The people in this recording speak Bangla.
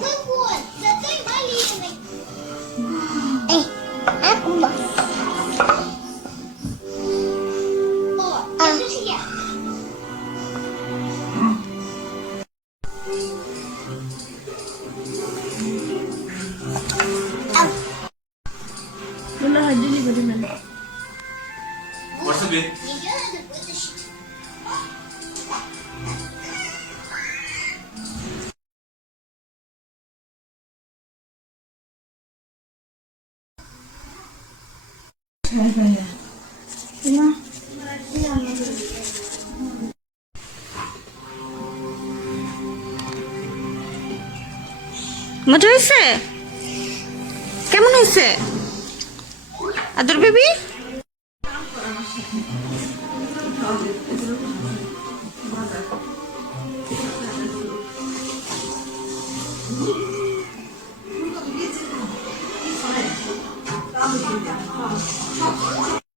Мы вот, за той малиной. Эй, акула. О, это же я. Wala, dili ba din na? What's the bit? Ее надо вытащить. মজা হয়েছে? কেমন হয়েছে আদর বেবি?